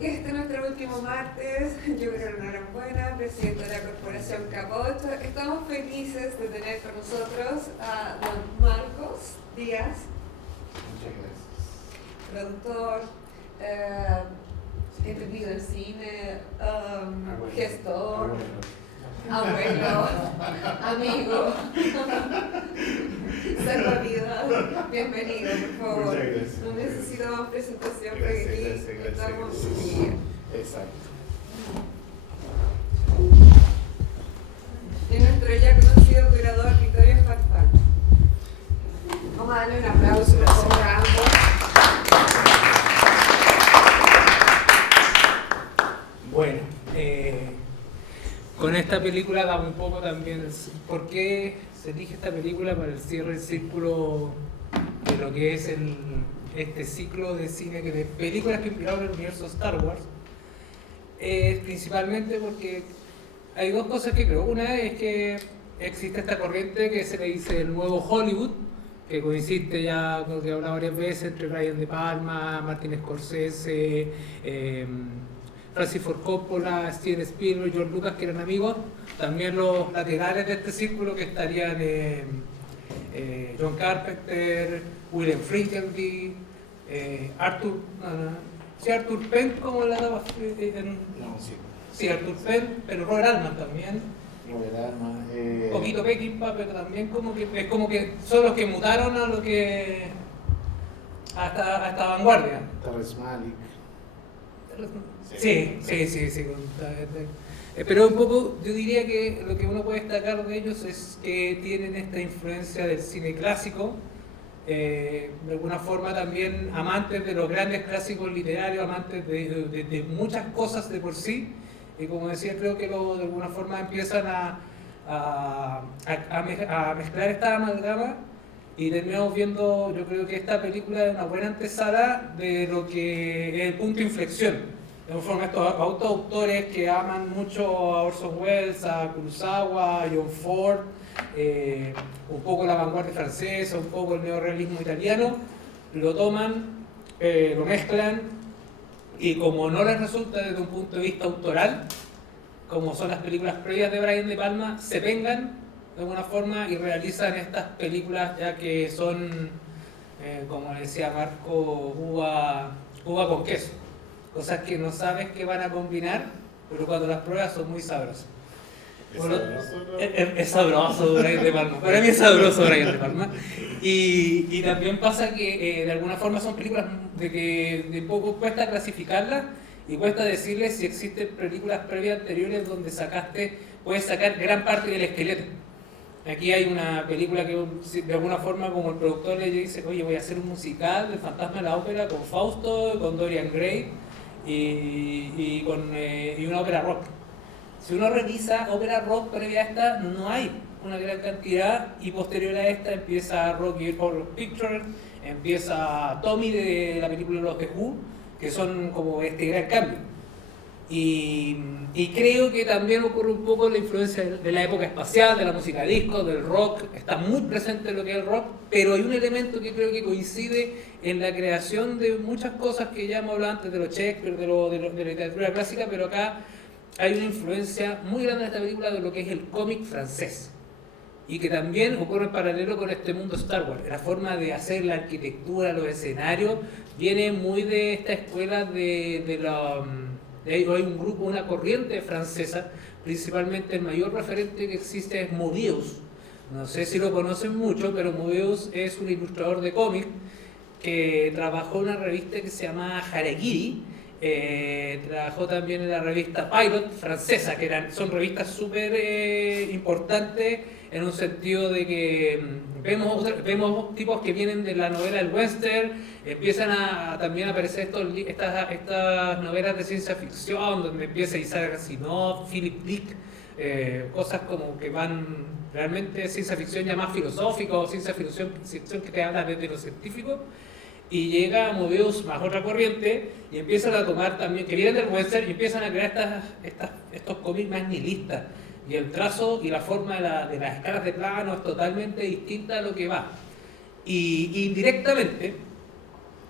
Este es nuestro último martes, yo creo que enhorabuena, presidente de la Corporación Capocho. Estamos felices de tener con nosotros a don Marcos Díaz. Muchas gracias. Productor, entendido en cine, gestor, abuelo, amigo, salvavidas. Bienvenido, por favor. Muchas gracias. No necesito más presentación Gracias, porque aquí gracias. estamos. Exacto. Y nuestro ya conocido curador Victoria Farfán. Vamos a darle un aplauso por favor a ambos. Bueno, con esta película damos un poco también por qué se elige esta película para el cierre del círculo de lo que es este ciclo de cine, de películas que inspiraron el universo Star Wars. Principalmente porque hay dos cosas que creo. Una es que existe esta corriente que se le dice el nuevo Hollywood, que coincide ya, como que he hablado varias veces, entre Brian De Palma, Martin Scorsese, Francis Ford Coppola, Steven Spielberg, George Lucas, que eran amigos. También los laterales de este círculo que estarían John Carpenter, William Friedkin, Arthur Penn, como la daba No, sí. sí, Arthur Penn, pero Robert Altman también. Robert Altman. Un poquito Peckinpah, pero también es como que son los que mutaron a lo que a esta vanguardia. Terrence Malick. Sí. Pero un poco, yo diría que lo que uno puede destacar de ellos es que tienen esta influencia del cine clásico, de alguna forma también amantes de los grandes clásicos literarios, amantes de muchas cosas de por sí, y como decía, creo que de alguna forma empiezan a mezclar esta amalgama. Y terminamos viendo, yo creo que esta película es una buena antesala de lo que es el punto de inflexión. De alguna forma, estos autores que aman mucho a Orson Welles, a Kurosawa, a John Ford, un poco la vanguardia francesa, un poco el neorrealismo italiano, lo toman, lo mezclan, y como no les resulta desde un punto de vista autoral, como son las películas previas de Brian De Palma, se vengan de alguna forma y realizan estas películas ya que son, como decía Marco, uva con queso. Cosas que no sabes que van a combinar, pero cuando las pruebas son muy sabrosas. Es sabroso Brian De Palma. Para mí es sabroso Brian De Palma. Y también pasa que de alguna forma son películas de que de poco cuesta clasificarlas y cuesta decirles si existen películas previas anteriores donde puedes sacar gran parte del esqueleto. Aquí hay una película que de alguna forma como el productor le dice, oye, voy a hacer un musical del Fantasma de la Ópera con Fausto, con Dorian Gray y una ópera rock. Si uno revisa ópera rock previa a esta, no hay una gran cantidad, y posterior a esta empieza Rocky Horror Picture, empieza Tommy de la película Los The Who, que son como este gran cambio. Y creo que también ocurre un poco la influencia de la época espacial, de la música disco, del rock. Está muy presente en lo que es el rock, pero hay un elemento que creo que coincide en la creación de muchas cosas que ya hemos hablado antes, de los Shakespeare, de la literatura clásica, pero acá hay una influencia muy grande en esta película de lo que es el cómic francés. Y que también ocurre en paralelo con este mundo Star Wars. La forma de hacer la arquitectura, los escenarios, viene muy de esta escuela hay un grupo, una corriente francesa, principalmente el mayor referente que existe es Mobius. No sé si lo conocen mucho, pero Mobius es un ilustrador de cómics que trabajó en una revista que se llama Harakiri, trabajó también en la revista Pilot francesa, que son revistas súper importantes en un sentido de que vemos tipos que vienen de la novela del western, empiezan también a aparecer estas novelas de ciencia ficción, donde empieza Isaac Asimov, Philip Dick, cosas como que van realmente ciencia ficción ya más filosófica o ciencia ficción que te habla desde lo científico. Y llega Mobius más otra corriente y empiezan a tomar también, que vienen del western, y empiezan a crear estos cómics más nihilistas. Y el trazo y la forma de las escalas de plano es totalmente distinta a lo que va. Y indirectamente,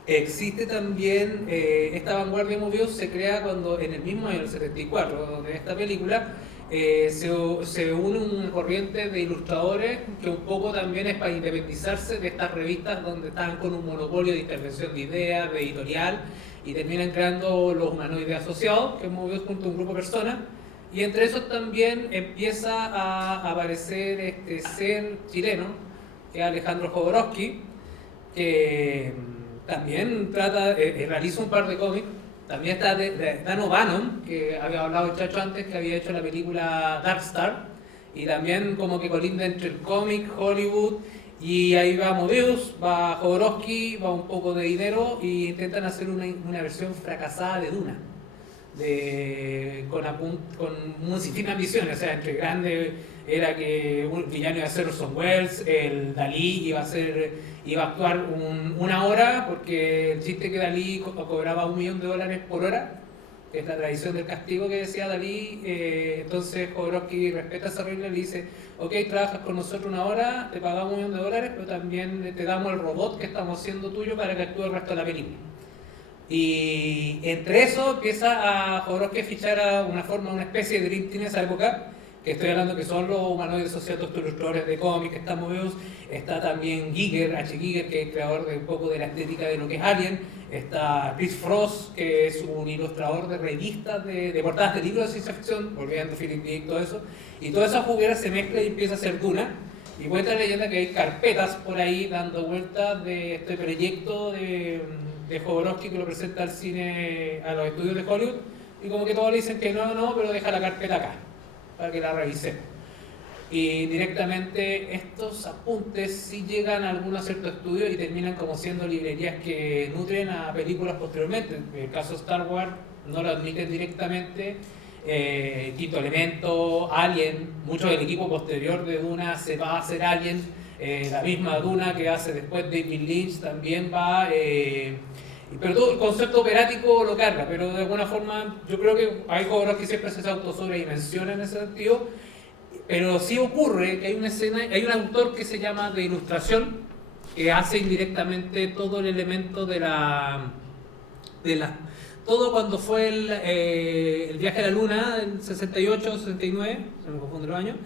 Existe también, esta vanguardia Mobius se crea cuando en el mismo año, el 74, de esta película, se une una corriente de ilustradores que un poco también es para independizarse de estas revistas donde estaban con un monopolio de intervención de ideas, de editorial, y terminan creando los humanoides asociados, que es Mobius junto a un grupo de personas, y entre esos también empieza a aparecer este ser chileno, que es Alejandro Jodorowsky, que también realiza un par de cómics. También está Dan O'Bannon, que había hablado el Chacho antes, que había hecho la película Dark Star, y también como que colinda entre el cómic, Hollywood, y ahí va Mobius, va Jodorowsky, va un poco de dinero, y intentan hacer una versión fracasada de Duna, con un sinfín de ambiciones, o sea, entre grandes era que un villano iba a ser Orson Welles, el Dalí iba a actuar una hora, porque el chiste que Dalí cobraba $1 millón por hora, que es la tradición del castigo que decía Dalí. Entonces Jodorowsky respeta esa regla y le dice: ok, trabajas con nosotros una hora, te pagamos $1 millón, pero también te damos el robot que estamos haciendo tuyo para que actúe el resto de la película. Y entre eso empieza a Jodorowsky a fichar una especie de Dream Team en esa época, que estoy hablando que son los humanoides asociados, estos ilustradores de cómics, que está Mobius, está también Giger, H. Giger, que es el creador de un poco de la estética de lo que es Alien, está Chris Frost, que es un ilustrador de revistas, de portadas de libros de ciencia ficción, volviendo Philip Dick, todo eso, y toda esa juguera se mezcla y empieza a ser Duna, y cuenta la leyenda que hay carpetas por ahí dando vueltas de este proyecto de Jodorowsky, que lo presenta al cine, a los estudios de Hollywood, y como que todos le dicen que no, pero deja la carpeta acá para que la revisemos. Y directamente estos apuntes sí llegan a algún cierto estudio y terminan como siendo librerías que nutren a películas posteriormente. En el caso de Star Wars no lo admiten directamente. Quinto Elemento, Alien, mucho del equipo posterior de Duna se va a hacer Alien. La misma Duna que hace después David Lynch también va... pero todo el concepto operático lo carga, pero de alguna forma yo creo que hay jugadores que siempre se autosobredimensionan en ese sentido, pero sí ocurre que hay una escena, hay un autor que se llama de ilustración, que hace indirectamente todo el elemento todo cuando fue el viaje a la luna, en 68, 69, se me confunden los años.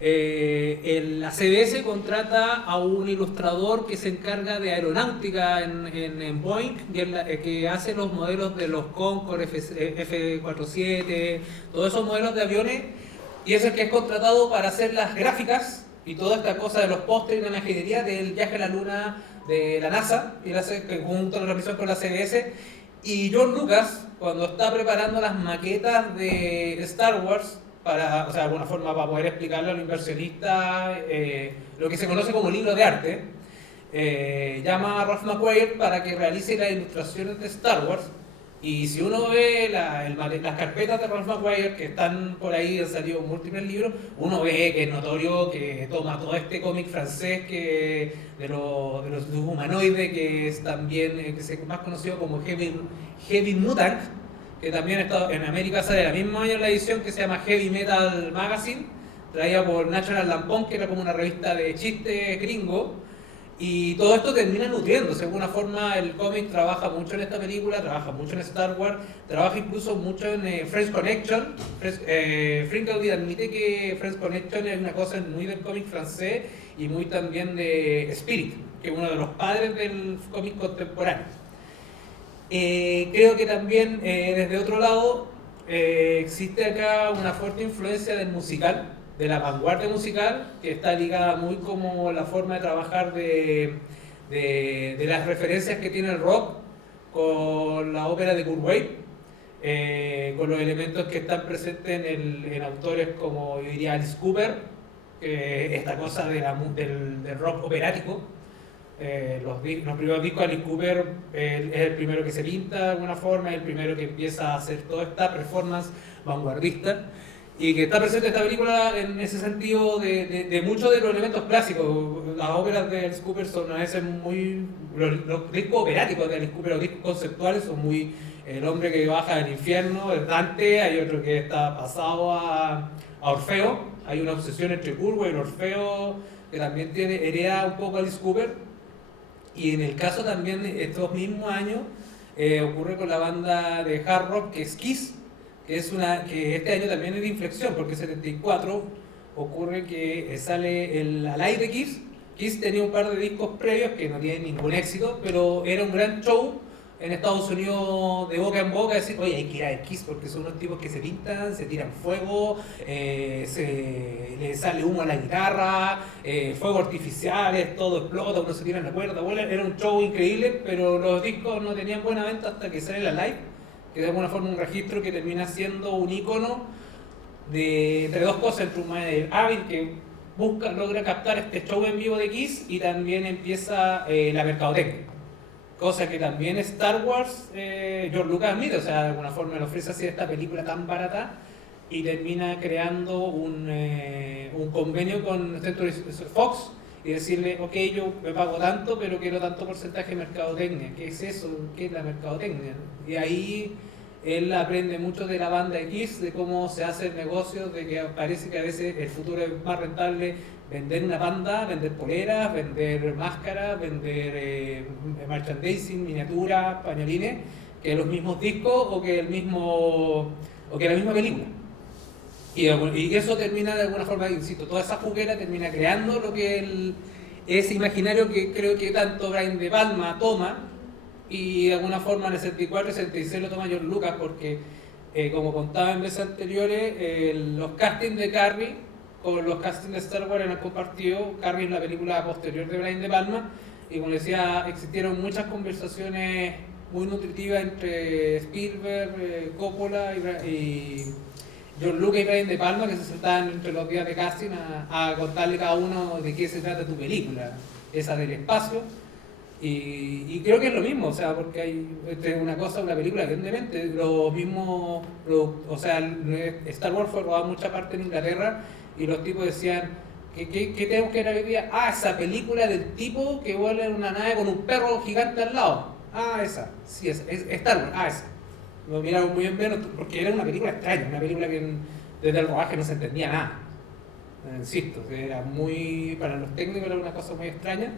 La CBS contrata a un ilustrador que se encarga de aeronáutica en Boeing, que hace los modelos de los Concorde, F-47, todos esos modelos de aviones, y es el que es contratado para hacer las gráficas y toda esta cosa de los pósteres y la imaginería del viaje a la luna de la NASA, y él hace junto a la revisión con la CBS. Y George Lucas, cuando está preparando las maquetas de Star Wars, o sea, de alguna forma para poder explicarle a los inversionistas lo que se conoce como libro de arte, llama a Ralph McQuarrie para que realice las ilustraciones de Star Wars. Y si uno ve las carpetas de Ralph McQuarrie, que están por ahí, han salido múltiples libros, uno ve que es notorio que toma todo este cómic francés de los humanoides, que es también que es más conocido como Heavy Mutant, que también está en América, sale el mismo año en la edición, que se llama Heavy Metal Magazine, traída por National Lampoon, que era como una revista de chistes gringo. Y todo esto termina nutriéndose. De alguna forma el cómic trabaja mucho en esta película, trabaja mucho en Star Wars, trabaja incluso mucho en Friends Connection. Frinkleby admite que Friends Connection es una cosa muy del cómic francés y muy también de Spirit, que es uno de los padres del cómic contemporáneo. Creo que también desde otro lado existe acá una fuerte influencia del musical, de la vanguardia musical, que está ligada muy como la forma de trabajar de las referencias que tiene el rock con la ópera de Kurt Weill, con los elementos que están presentes en autores como, yo diría, Alice Cooper, esta cosa del rock operático. Los primeros discos de Alice Cooper es el primero que se pinta de alguna forma, es el primero que empieza a hacer toda esta performance vanguardista, y que está presente esta película en ese sentido de muchos de los elementos clásicos. Las óperas de Alice Cooper son a veces muy... Los discos operáticos de Alice Cooper, los discos conceptuales, son muy... El hombre que baja del infierno, el Dante, hay otro que está pasado a Orfeo, hay una obsesión entre Curvo y el Orfeo, que también hereda un poco Alice Cooper. Y en el caso también de estos mismos años, ocurre con la banda de hard rock que es Kiss, que este año también es de inflexión, porque en 74 ocurre que sale al aire Kiss. Kiss tenía un par de discos previos que no tienen ningún éxito, pero era un gran show en Estados Unidos de boca en boca, decir, oye, hay que ir a ver Kiss porque son unos tipos que se pintan, se tiran fuego, le sale humo a la guitarra, fuegos artificiales, todo explota, uno se tira en la cuerda, bueno, era un show increíble, pero los discos no tenían buena venta hasta que sale la live, que de alguna forma un registro que termina siendo un icono de entre dos cosas, entre un manager hábil que logra captar este show en vivo de Kiss y también empieza la mercadotecnia. Cosa que también Star Wars, George Lucas admite, o sea, de alguna forma le ofrece hacer esta película tan barata y termina creando un convenio con Century Fox y decirle, ok, yo me pago tanto, pero quiero tanto porcentaje de mercadotecnia. ¿Qué es eso? ¿Qué es la mercadotecnia? Y ahí él aprende mucho de la banda X, de cómo se hace el negocio, de que parece que a veces el futuro es más rentable vender una banda, vender poleras, vender máscaras, vender merchandising, miniaturas, pañolines, que los mismos discos o que la misma película. Y eso termina de alguna forma, insisto, toda esa juguera termina creando lo que ese imaginario que creo que tanto Brian De Palma toma, y de alguna forma en el 64 y 66 lo toma George Lucas, porque como contaba en veces anteriores, los castings de Carrie con los castings de Star Wars eran compartidos. Carrie es la película posterior de Brian De Palma, y como decía, existieron muchas conversaciones muy nutritivas entre Spielberg, Coppola y George Lucas y Brian De Palma, que se sentaban entre los días de casting a contarle cada uno de qué se trata tu película, esa del espacio. Y creo que es lo mismo, o sea, porque hay una película que evidentemente lo mismo, o sea, Star Wars fue rodada mucha parte en Inglaterra y los tipos decían, ¿qué tenemos que ver hoy día? Ah, esa película del tipo que vuela en una nave con un perro gigante al lado. Ah, esa, sí, es Star Wars, esa. Lo miraron muy bien, porque era una película extraña, una película que desde el rodaje no se entendía nada. Insisto, que era muy, para los técnicos era una cosa muy extraña.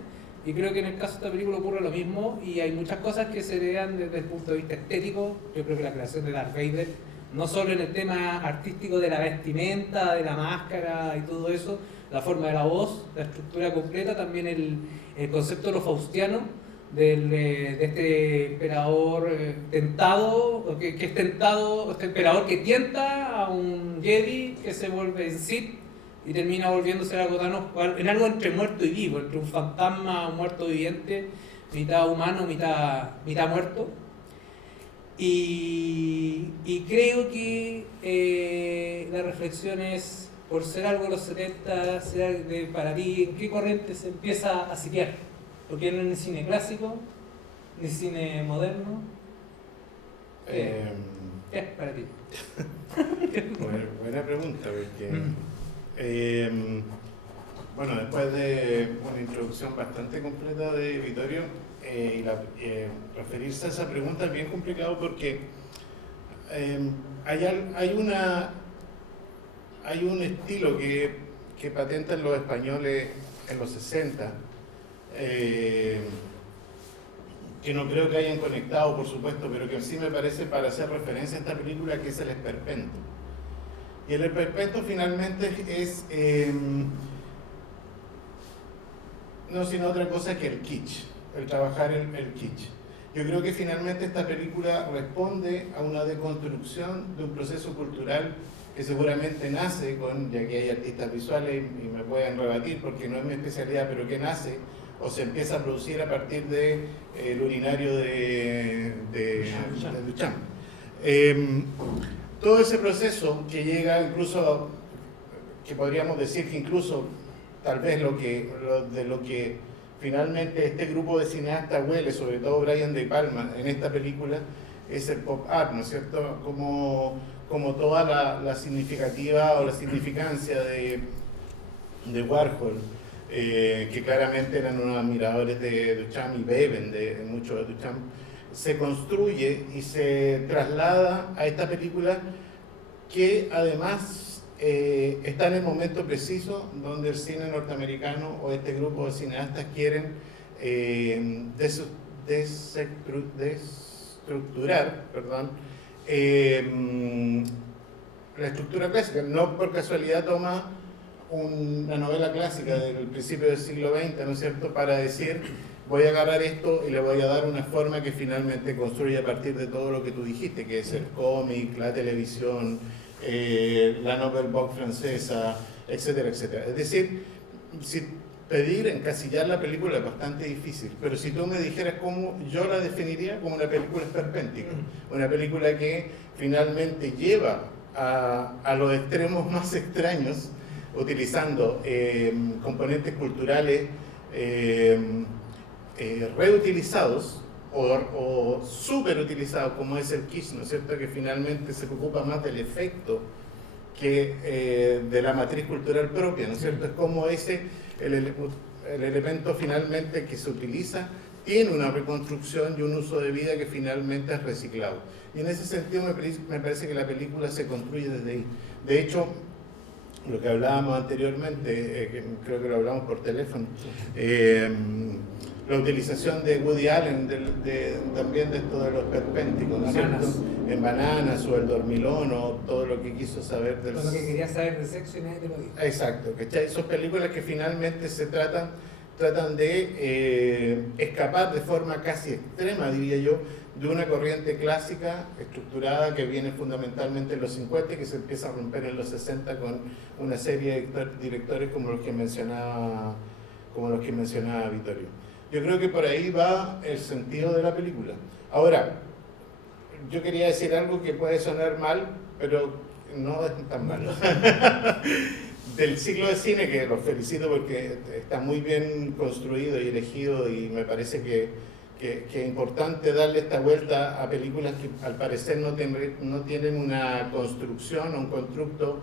Y creo que en el caso de esta película ocurre lo mismo, y hay muchas cosas que se vean desde el punto de vista estético. Yo creo que la creación de Darth Vader, no solo en el tema artístico de la vestimenta, de la máscara y todo eso, la forma de la voz, la estructura completa, también el concepto de lo faustiano, de este emperador tentado, que es tentado, este emperador que tienta a un Jedi que se vuelve en Sith, y termina volviéndose algo en algo entre muerto y vivo, entre un fantasma, un muerto viviente, mitad humano, mitad muerto. Y creo que la reflexión es, por ser algo de los 70, para ti, ¿en qué corriente se empieza a sitiar? Porque no es ni cine clásico, ni cine moderno. ¿Qué es para ti? Buena pregunta, porque bueno, después de una introducción bastante completa de Vittorio, referirse a esa pregunta es bien complicado, porque hay un estilo que patentan los españoles en los 60, que no creo que hayan conectado, por supuesto, pero que sí me parece para hacer referencia a esta película, que es el esperpento. Y el esperpento finalmente es no sino otra cosa que el kitsch, el trabajar el kitsch. Yo creo que finalmente esta película responde a una deconstrucción de un proceso cultural que seguramente nace ya que hay artistas visuales y me pueden rebatir porque no es mi especialidad, pero que nace o se empieza a producir a partir del urinario de Duchamp. Todo ese proceso que llega incluso, que podríamos decir que incluso tal vez de lo que finalmente este grupo de cineastas huele, sobre todo Brian De Palma en esta película, es el pop art, ¿no es cierto? Como toda la significativa o la significancia de Warhol, que claramente eran unos admiradores de Duchamp y beben de mucho de Duchamp, se construye y se traslada a esta película, que además está en el momento preciso donde el cine norteamericano o este grupo de cineastas quieren desestructurar, perdón, la estructura clásica. No por casualidad toma una novela clásica del principio del siglo XX, ¿no es cierto?, para decir, voy a agarrar esto y le voy a dar una forma que finalmente construye a partir de todo lo que tú dijiste, que es el cómic, la televisión, la nouvelle vague francesa, etcétera, etcétera. Es decir, pedir encasillar la película es bastante difícil, pero si tú me dijeras cómo, yo la definiría como una película esperpéntica, una película que finalmente lleva a los extremos más extraños, utilizando componentes culturales reutilizados o superutilizados, como es el kitsch, ¿no es cierto?, que finalmente se ocupa más del efecto que de la matriz cultural propia, ¿no es cierto? Es como el elemento finalmente que se utiliza tiene una reconstrucción y un uso de vida que finalmente es reciclado. Y en ese sentido me parece que la película se construye desde ahí. De hecho, lo que hablábamos anteriormente, creo que lo hablamos por teléfono, la utilización de Woody Allen también de esto de los perpénticos, ¿no es cierto? En Bananas o El Dormilón o todo lo que quiso saber del... Todo lo que quería saber de sexo y nadie te lo dijo. Exacto, ¿cachai? Son películas que finalmente se tratan de escapar de forma casi extrema, diría yo, de una corriente clásica estructurada que viene fundamentalmente en los 50 y que se empieza a romper en los 60 con una serie de directores como los que mencionaba Vittorio. Yo creo que por ahí va el sentido de la película. Ahora, yo quería decir algo que puede sonar mal, pero no es tan malo. Del ciclo de cine, que los felicito porque está muy bien construido y elegido, y me parece que es importante darle esta vuelta a películas que al parecer no tienen una construcción o un constructo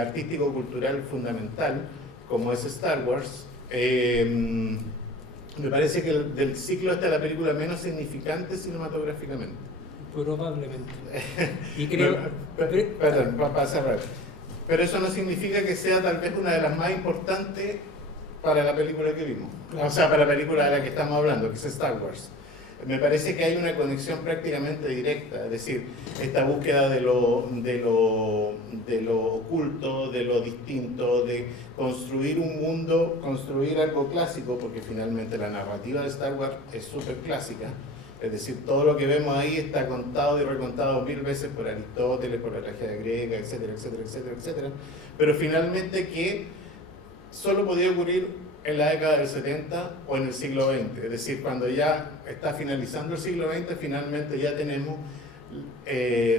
artístico-cultural fundamental, como es Star Wars. Me parece que del ciclo esta es la película menos significante cinematográficamente. Probablemente. Y creo... Perdón, para cerrar. Pero eso no significa que sea tal vez una de las más importantes para la película que vimos. O sea, para la película de la que estamos hablando, que es Star Wars. Me parece que hay una conexión prácticamente directa, es decir, esta búsqueda de lo oculto, de lo distinto, de construir un mundo, construir algo clásico, porque finalmente la narrativa de Star Wars es súper clásica. Es decir, todo lo que vemos ahí está contado y recontado 1000 veces por Aristóteles, por la tragedia griega, etcétera, etcétera, etcétera, etcétera. Pero finalmente que solo podía ocurrir en la década del 70 o en el siglo XX. Es decir, cuando ya está finalizando el siglo XX, finalmente ya tenemos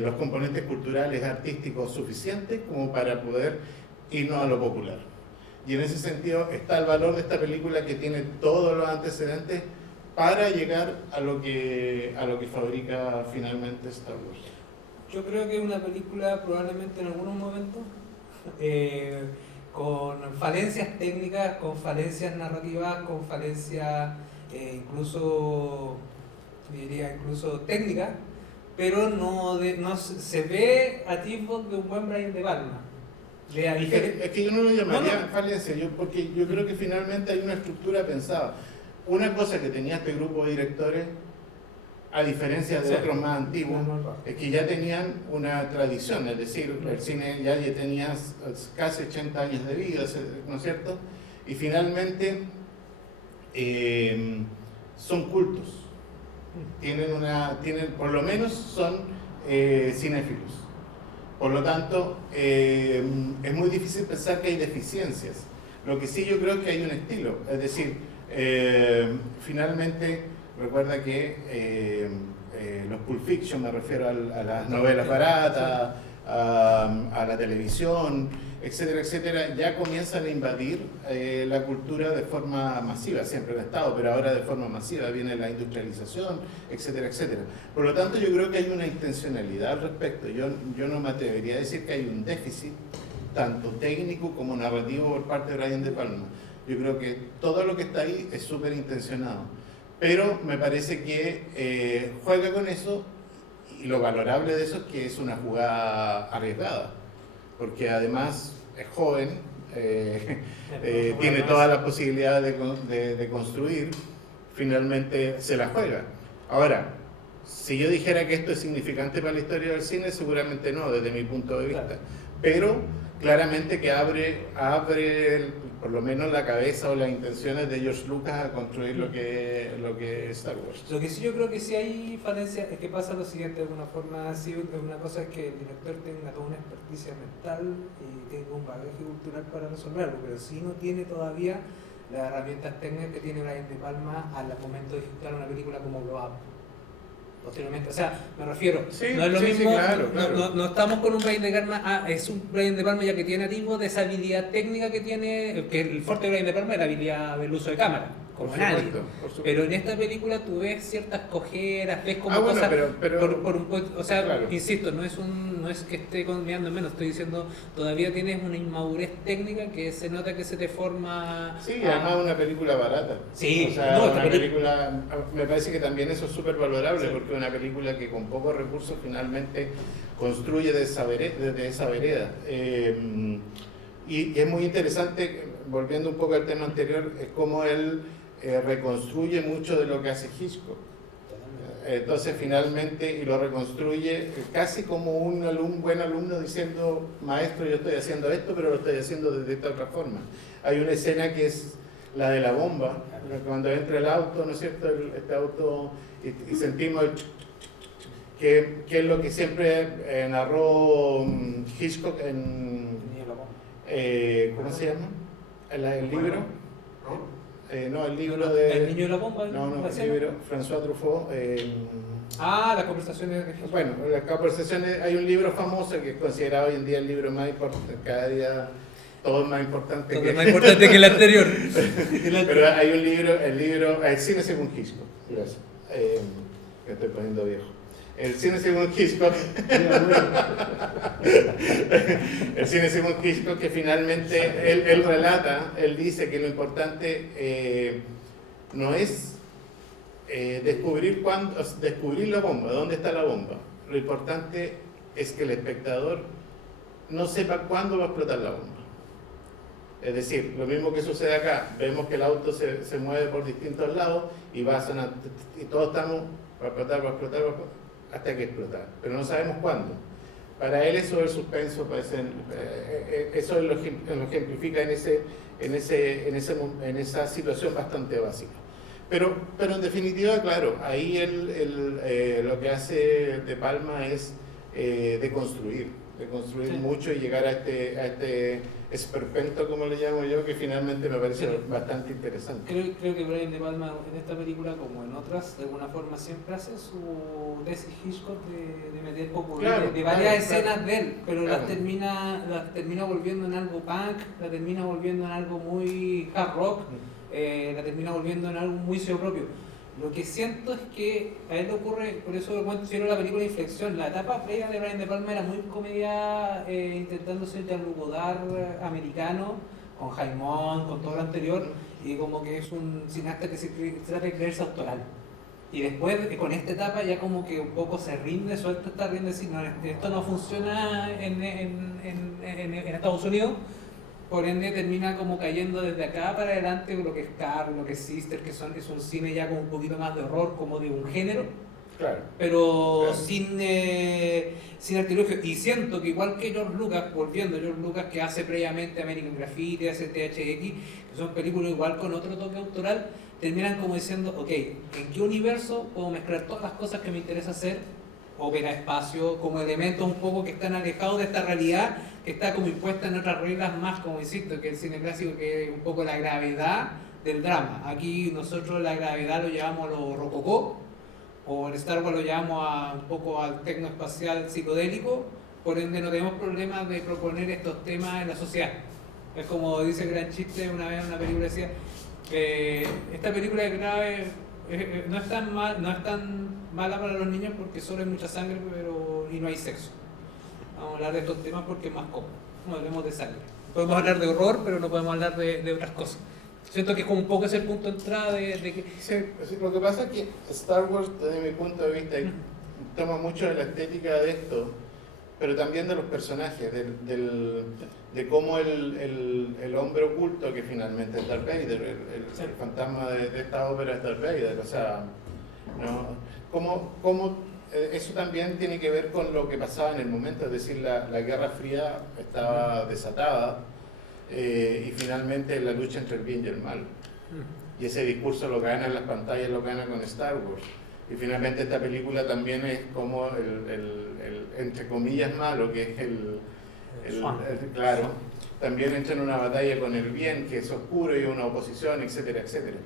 los componentes culturales, artísticos suficientes como para poder irnos a lo popular. Y en ese sentido está el valor de esta película, que tiene todos los antecedentes para llegar a lo que fabrica finalmente Star Wars. Yo creo que es una película probablemente en algunos momentos con falencias técnicas, con falencias narrativas, con falencias incluso técnicas, pero no se ve atisbos de un buen Brian De Palma. Es que yo no lo llamaría falencia, porque yo creo que finalmente hay una estructura pensada. Una cosa que tenía este grupo de directores, a diferencia de otros más antiguos, es que ya tenían una tradición, es decir, el cine ya tenía casi 80 años de vida, ¿no es cierto? Y finalmente son cultos, por lo menos son cinéfilos. Por lo tanto, es muy difícil pensar que hay deficiencias. Lo que sí yo creo es que hay un estilo, es decir, finalmente recuerda que los Pulp Fiction, me refiero a las novelas baratas, a la televisión, etcétera, etcétera, ya comienzan a invadir la cultura de forma masiva. Siempre han estado, pero ahora de forma masiva viene la industrialización, etcétera, etcétera. Por lo tanto, yo creo que hay una intencionalidad al respecto. Yo no me atrevería a decir que hay un déficit tanto técnico como narrativo por parte de Brian De Palma. Yo creo que todo lo que está ahí es súper intencionado, pero me parece que juega con eso, y lo valorable de eso es que es una jugada arriesgada, porque además es joven, tiene todas las posibilidades de construir, finalmente se la juega. Ahora, si yo dijera que esto es significante para la historia del cine, seguramente no, desde mi punto de vista. Claro. Pero claramente que abre por lo menos la cabeza o las intenciones de George Lucas a construir lo que es Star Wars. Lo que sí yo creo que sí hay falencia es que pasa lo siguiente, de alguna forma, sí, una cosa es que el director tenga toda una experticia mental y tenga un bagaje cultural para resolverlo, pero sí no tiene todavía las herramientas técnicas que tiene Brian De Palma al momento de ejecutar una película como Grow Up. Posteriormente, o sea, me refiero, Sí, no es lo sí, mismo, sí, claro, no, claro. no estamos con un Brian De Palma, es un Brian De Palma ya que tiene atisbo de esa habilidad técnica que tiene, que el fuerte de Brian De Palma es la habilidad del uso de cámara, como Por nadie. supuesto, por supuesto. Pero en esta película tú ves ciertas cojeras, ves como Bueno, cosas pero o sea, claro. insisto, no es que esté mirando en menos, estoy diciendo, todavía tienes una inmadurez técnica que se nota que se te forma. Sí, además una película barata. Sí, o sea, no, esta una película, me parece que también eso es súper valorable, Sí. porque es una película que con pocos recursos finalmente construye desde esa vereda. Y es muy interesante, volviendo un poco al tema anterior, es cómo él reconstruye mucho de lo que hace Hitchcock. Entonces finalmente, y lo reconstruye casi como un buen alumno diciendo, maestro, yo estoy haciendo esto, pero lo estoy haciendo de esta otra forma. Hay una escena que es la de la bomba, cuando entra el auto, ¿no es cierto? Este auto, y sentimos el que es lo que siempre narró Hitchcock en, ¿cómo se llama? El libro. No, el libro de... El niño de la bomba. No, ¿la el escena? libro, François Truffaut. Las conversaciones de Jesús. Bueno, las conversaciones, hay un libro famoso que es considerado hoy en día el libro más importante, cada día todo es más importante Todo que... es más importante que el anterior. Pero hay un libro, el cine según Hitchcock, gracias. Me estoy poniendo viejo. El cine según Hitchcock, el cine según Hitchcock, que finalmente él relata, él dice que lo importante no es descubrir la bomba, dónde está la bomba. Lo importante es que el espectador no sepa cuándo va a explotar la bomba. Es decir, lo mismo que sucede acá, vemos que el auto se mueve por distintos lados y va a sonar, y todos estamos, va a explotar, hasta que explota, pero no sabemos cuándo. Para él eso es el suspenso, eso lo ejemplifica en esa situación bastante básica. Pero en definitiva, claro, ahí lo que hace De Palma es deconstruir Sí. mucho y llegar a este esperpento, como le llamo yo, que finalmente me parece Sí. bastante interesante. Creo que Brian De Palma en esta película, como en otras, de alguna forma siempre hace su tesis Hitchcock de meter poco Claro, de varias claro, escenas claro. de él, pero Claro. las termina volviendo en algo punk, la termina volviendo en algo muy hard rock, la termina volviendo en algo muy suyo propio. Lo que siento es que a él le ocurre, por eso considero la película Inflexión. La etapa previa de Brian De Palma era muy comedia, intentando ser Jean-Luc Godard americano, con Jaimón, con todo lo anterior, y como que es un cineasta que se trata de creerse autoral. Y después, con esta etapa, ya como que un poco se rinde, suelta esta rienda, decir, no, esto no funciona en Estados Unidos. Por ende termina como cayendo desde acá para adelante lo que es Carr, lo que es Sister, que es un cine ya con un poquito más de horror, como de un género, Claro. pero Claro. sin artilugio. Y siento que igual que George Lucas, volviendo George Lucas que hace previamente American Graffiti, hace THX, que son películas igual con otro toque autoral, terminan como diciendo, ok, ¿en qué universo puedo mezclar todas las cosas que me interesa hacer? Ópera, espacio, como elementos un poco que están alejados de esta realidad, que está como impuesta en otras reglas más, como insisto, que el cine clásico, que es un poco la gravedad del drama. Aquí nosotros la gravedad lo llevamos a lo rococó, o en Star Wars lo llevamos un poco al tecnoespacial psicodélico, por ende no tenemos problemas de proponer estos temas en la sociedad. Es como dice el gran chiste una vez en una película, decía, esta película es grave, no es tan mala para los niños porque solo hay mucha sangre y no hay sexo. Vamos a hablar de estos temas porque es más cómodo. No hablemos de sangre. Podemos hablar de horror, pero no podemos hablar de otras cosas. Siento que es como un poco ese punto de entrada de que... Sí, lo que pasa es que Star Wars, desde mi punto de vista, toma mucho de la estética de esto, pero también de los personajes, de cómo el hombre oculto, que finalmente es Darth Vader, el fantasma de esta ópera es Darth Vader, o sea, ¿no? Cómo eso también tiene que ver con lo que pasaba en el momento, es decir, la Guerra Fría estaba desatada y finalmente la lucha entre el bien y el mal. Y ese discurso lo gana en las pantallas, lo gana con Star Wars. Y finalmente esta película también es como el entre comillas malo, que es claro, también entra en una batalla con el bien, que es oscuro y una oposición, etcétera, etcétera.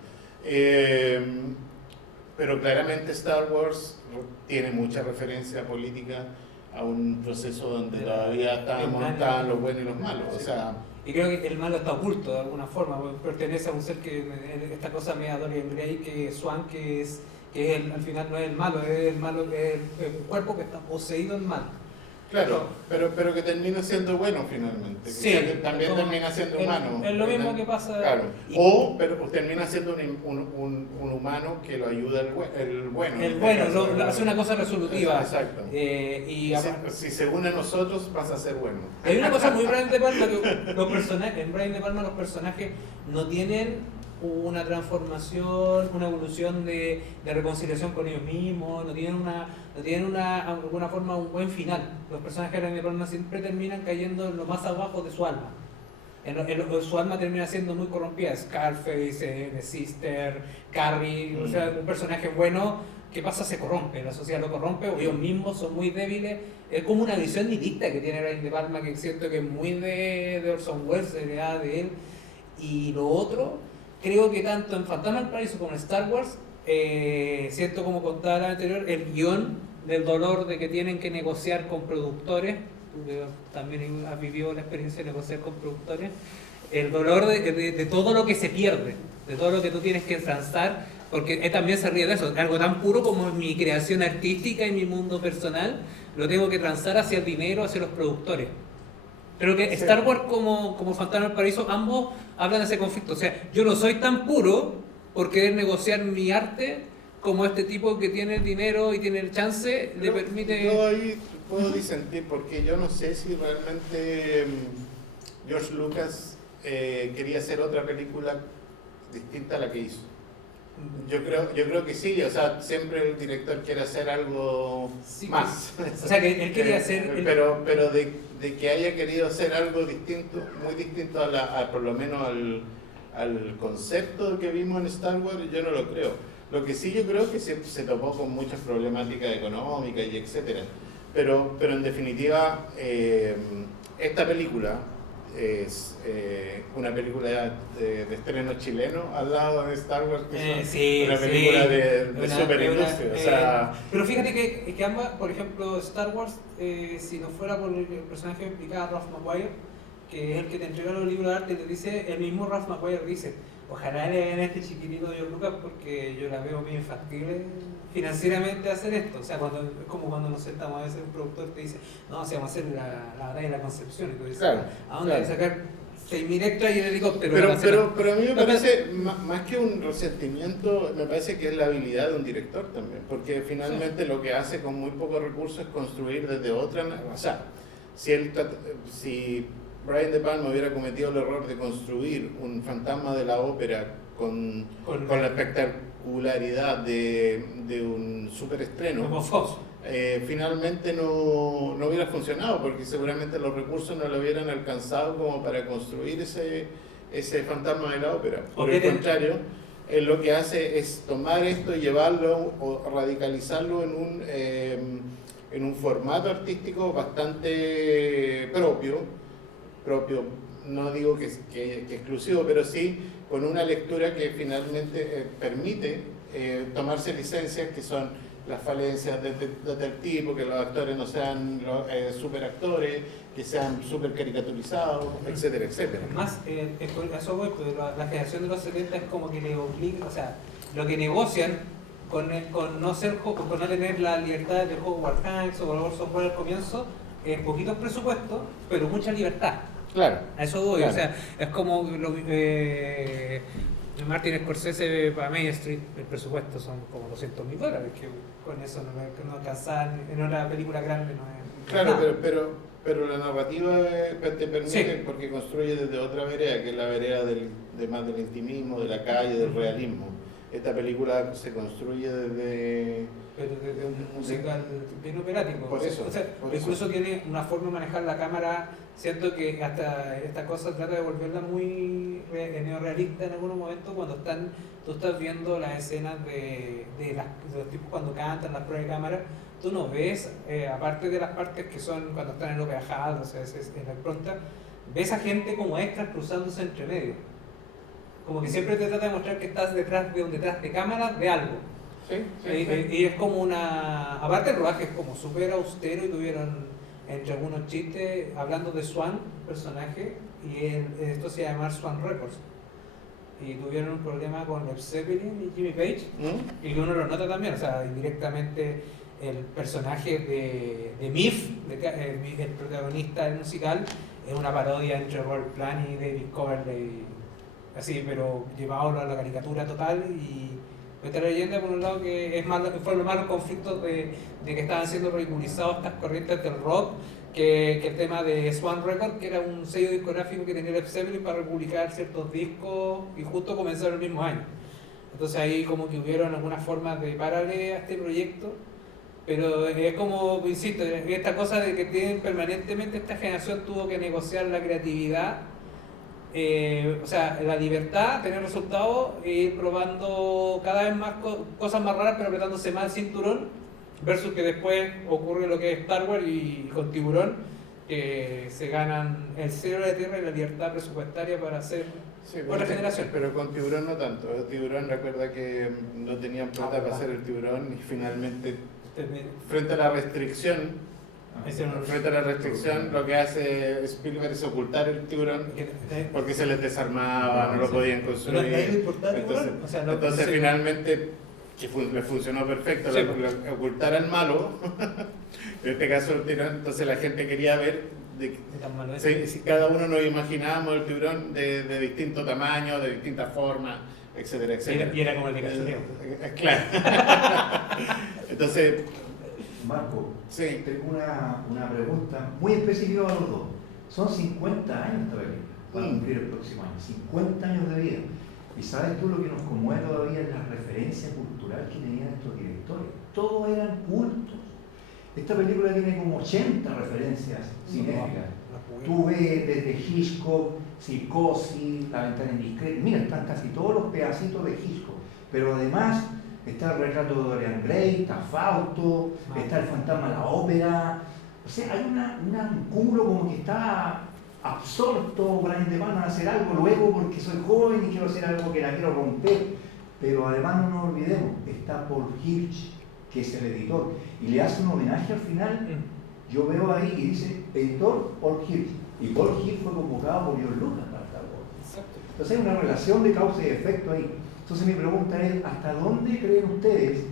Pero claramente Star Wars tiene mucha referencia política a un proceso donde todavía estaban los buenos y los malos. O sea, y creo que el malo está oculto de alguna forma, pertenece a un ser que, esta cosa media Dorian Gray, que es Swan, que al final no es el malo, es el cuerpo que está poseído en mal. Claro, pero que termina siendo bueno finalmente. Sí, también termina siendo humano. Es lo mismo que pasa. Claro. Pero termina siendo un humano que lo ayuda el bueno. El bueno, hace una cosa resolutiva. Exacto. Si se une a nosotros, pasa a ser bueno. Hay una cosa muy Brian De Palma, que los personajes, en Brian De Palma los personajes no tienen una transformación, una evolución de reconciliación con ellos mismos, no tienen alguna forma un buen final. Los personajes de Brian De Palma siempre terminan cayendo en lo más abajo de su alma. Su alma termina siendo muy corrompida. Scarface, The Sister, Carrie, o sea, un personaje bueno, ¿qué pasa? Se corrompe, la sociedad lo corrompe, o ellos mismos son muy débiles. Es como una visión nihilista que tiene Brian De Palma, que siento que es muy de Orson Welles, de él. Y lo otro, creo que tanto en Fantasma del Paraíso como en Star Wars, siento, como contaba la anterior, el guión del dolor de que tienen que negociar con productores. Tú que también has vivido la experiencia de negociar con productores, el dolor de todo lo que se pierde, de todo lo que tú tienes que transar, porque él también se ríe de eso, algo tan puro como mi creación artística y mi mundo personal, lo tengo que transar hacia el dinero, hacia los productores. Pero que sí. Star Wars como Fantasma del Paraíso, ambos hablan de ese conflicto. O sea, yo no soy tan puro por querer negociar mi arte como este tipo que tiene el dinero y tiene el chance, le permite... Yo ahí puedo disentir, porque yo no sé si realmente George Lucas quería hacer otra película distinta a la que hizo. Yo creo que sí, o sea, siempre el director quiere hacer algo sí, más. O sea, que él quería hacer... Pero de que haya querido hacer algo distinto, muy distinto por lo menos al concepto que vimos en Star Wars, yo no lo creo. Lo que sí yo creo que se topó con muchas problemáticas económicas y etcétera. Pero en definitiva, esta película es una película de estreno chileno al lado de Star Wars, que es una película de superindustria. O sea, pero fíjate que ambas, por ejemplo, Star Wars, si no fuera por el personaje que explicaba Ralph McQuarrie, que es el que te entrega los libros de arte, te dice, el mismo Ralph McQuarrie dice, ojalá le den a este chiquitito de George Lucas porque yo la veo muy infactible financieramente hacer esto. O sea, es como cuando nos sentamos a veces un productor te dice, no, si vamos a hacer la batalla de la Concepción, y tú dices, claro, ¿a dónde hay que sacar 6.000 extras y el helicóptero? Pero a mí me parece, más que un resentimiento, me parece que es la habilidad de un director también, porque finalmente lo que hace con muy pocos recursos es construir desde otra... O sea, si Brian De Palma hubiera cometido el error de construir un fantasma de la ópera con la espectacularidad de un superestreno, finalmente no hubiera funcionado, porque seguramente los recursos no lo hubieran alcanzado como para construir ese fantasma de la ópera. Por el contrario, él lo que hace es tomar esto y llevarlo o radicalizarlo en un formato artístico bastante propio, no digo que exclusivo, pero sí con una lectura que finalmente permite tomarse licencias que son las falencias de tal tipo, que los actores no sean super actores, que sean super caricaturizados, etcétera, etcétera. Más, eso voy, pues, la generación de los 70 es como que le obliga, o sea, lo que negocian con no tener la libertad del juego War Tanks o War Software al comienzo, poquitos presupuestos, pero mucha libertad. Claro. A eso voy, claro. O sea, es como Martin Scorsese para Main Street, el presupuesto son como $200,000, que con eso no alcanzan, en una película grande no es. Claro, nada. pero la narrativa te permite, Sí. porque construye desde otra vereda, que es la vereda de más del intimismo, de la calle, del realismo. Esta película se construye desde... Pero desde un musical bien operático. Por eso, O sea, por eso. incluso tiene una forma de manejar la cámara. Siento que hasta esta cosa trata de volverla muy neorrealista en algunos momentos cuando tú estás viendo las escenas de los tipos cuando cantan, las pruebas de cámara. Tú no ves, aparte de las partes que son cuando están en lo viajado, o sea, es en la impronta, ves a gente como extras cruzándose entre medio. Como que siempre te trata de mostrar que estás detrás de cámara de algo. Sí, Y es como una... Aparte el rodaje es como súper austero y tuvieron entre algunos chistes hablando de Swan, personaje, y esto se llama Swan Records. Y tuvieron un problema con Led Zeppelin y Jimmy Page, ¿Mm? y que uno lo nota también, o sea, indirectamente el personaje de Miff, el protagonista del musical, es una parodia entre Robert Plant y David Coverdale, así, pero llevado a la caricatura total. Y esta leyenda, por un lado, que fueron más los conflictos de que estaban siendo ridiculizados estas corrientes del rock, que el tema de Swan Records, que era un sello discográfico que tenía Led Zeppelin para publicar ciertos discos, y justo comenzaron el mismo año. Entonces ahí como que hubieron algunas formas de pararle a este proyecto, pero es como, insisto, esta cosa de que tienen permanentemente, esta generación tuvo que negociar la creatividad, o sea, la libertad, tener resultados e ir probando cada vez más cosas más raras, pero apretándose más el cinturón, versus que después ocurre lo que es Star Wars y con Tiburón, que se ganan el cielo de la tierra y la libertad presupuestaria para hacer Sí, otra generación. pero con Tiburón no tanto. El Tiburón, recuerda que no tenían plata para hacer el Tiburón y finalmente, frente a la restricción, lo que hace Spielberg es ocultar el Tiburón porque se les desarmaba, no lo podían construir. Entonces finalmente, que le funcionó perfecto, Sí. ocultar al malo, en este caso el Tiburón. Entonces la gente quería ver si cada uno nos imaginábamos el tiburón de distinto tamaño, de distintas formas, etcétera, etcétera. Y era como el de Cachureo. Claro. Entonces, Marco, sí. tengo una pregunta muy específica para los dos. Son 50 años esta película, para cumplir el próximo año. 50 años de vida. Y sabes tú lo que nos conmueve todavía es la referencia cultural que tenían estos directores. Todos eran cultos. Esta película tiene como 80 referencias cinéfilas. Tú ves desde Hitchcock, Psicosis, La ventana indiscreta. Mira, están casi todos los pedacitos de Hitchcock. Pero además está el retrato de Dorian Gray, está Fausto, está el fantasma de la ópera. O sea, hay un cúmulo como que está absorto Brian De Palma a hacer algo luego porque soy joven y quiero hacer algo que la quiero romper. Pero además no nos olvidemos, está Paul Hirsch, que es el editor, y le hace un homenaje al final. Yo veo ahí y dice, editor Paul Hirsch, y Paul Hirsch fue convocado por George Lucas para Star Wars. Entonces hay una relación de causa y efecto ahí. Entonces mi pregunta es, ¿hasta dónde creen ustedes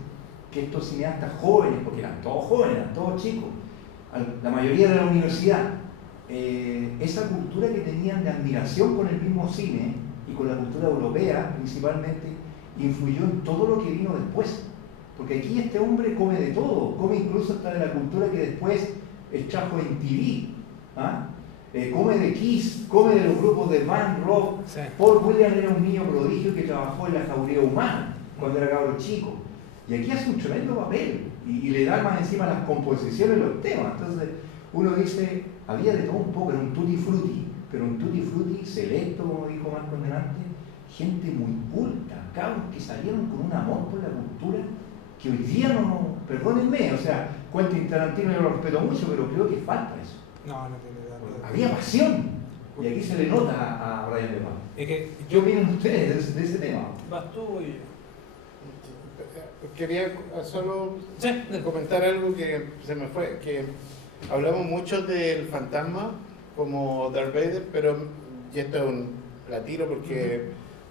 que estos cineastas jóvenes, porque eran todos jóvenes, eran todos chicos, la mayoría de la universidad, esa cultura que tenían de admiración con el mismo cine y con la cultura europea principalmente, influyó en todo lo que vino después? Porque aquí este hombre come de todo, come incluso hasta de la cultura que después trajo en TV. ¿Ah? Come de Kiss, come de los grupos de band rock. Sí. Paul Williams era un niño prodigio que trabajó en la jauría humana cuando era cabro chico. Y aquí hace un tremendo papel y le da más encima las composiciones, los temas. Entonces uno dice, había de todo un poco, era un tutti frutti, pero un tutti frutti selecto, como dijo Marco delante, gente muy culta, cabros que salieron con un amor por la cultura que hoy día no, perdónenme, o sea, Quentin Tarantino yo lo respeto mucho, pero creo que falta eso. No tiene nada. Había pasión, y aquí se le nota a Brian De Palma. Es que ¿Qué opinan ustedes de ese tema? vas tú y Quería solo sí. comentar algo que se me fue, que hablamos mucho del fantasma como Darth Vader, pero, y esto es la tiro porque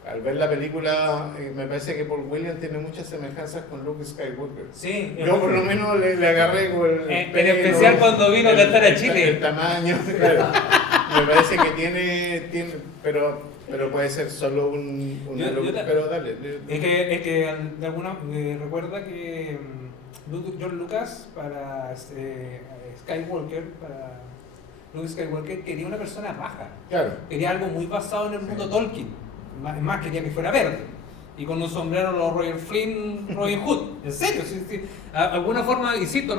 al ver la película me parece que Paul Williams tiene muchas semejanzas con Luke Skywalker. Sí, Yo por lo menos le agarré con el en pelo, especial cuando vino a cantar a Chile. el tamaño, claro. Me parece que tiene pero puede ser solo pero dale. Es que de alguna recuerda que George Lucas para Skywalker, para Luke Skywalker, quería una persona baja. Claro. Quería algo muy basado en el mundo Tolkien. Más quería que fuera verde. Y con un sombrero los Royal Flynn, Robin Hood. En serio. Sí. Alguna forma, insisto,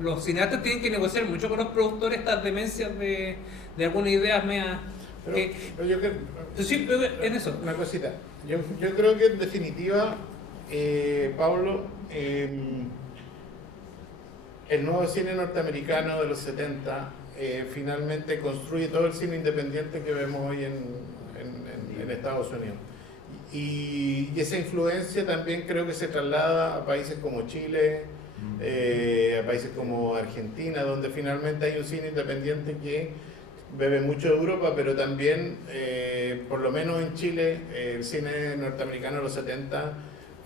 los cineastas tienen que negociar mucho con los productores estas demencias de algunas ideas medias. Pero yo creo, Sí, pero en eso. una cosita. Yo creo que en definitiva, Pablo, el nuevo cine norteamericano de los 70 finalmente construye todo el cine independiente que vemos hoy en Estados Unidos. Y esa influencia también creo que se traslada a países como Chile, a países como Argentina, donde finalmente hay un cine independiente que bebe mucho de Europa, pero también, por lo menos en Chile, el cine norteamericano de los 70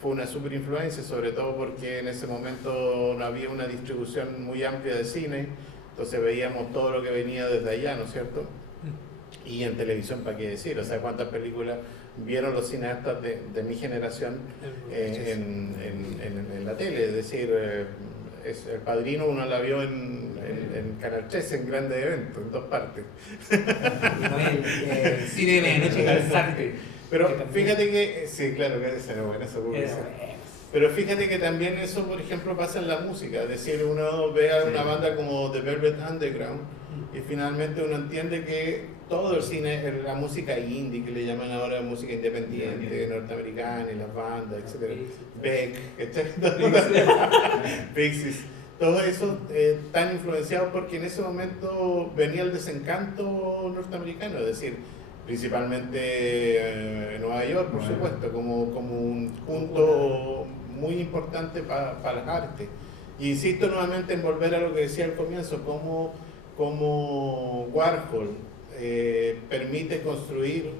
fue una super influencia, sobre todo porque en ese momento no había una distribución muy amplia de cine, entonces veíamos todo lo que venía desde allá, ¿no es cierto? Y en televisión, ¿para qué decir? O sea, ¿cuántas películas vieron los cineastas de mi generación en la tele? Es decir, El Padrino uno la vio en Canal 13, en grandes eventos, en 2 partes. El cine de medianoche calzante. Pero fíjate que, sí, claro que esa era buena, esa publicidad. Pero fíjate que también eso, por ejemplo, pasa en la música. Es decir, uno ve a una banda como The Velvet Underground y finalmente uno entiende que todo el cine, la música indie, que le llaman ahora música independiente, norteamericana, y las bandas, etc. Beck, Pixies, todo eso tan influenciado porque en ese momento venía el desencanto norteamericano, es decir, principalmente Nueva York, por supuesto, como un punto muy importante para las artes. Y insisto nuevamente en volver a lo que decía al comienzo, como Warhol permite construir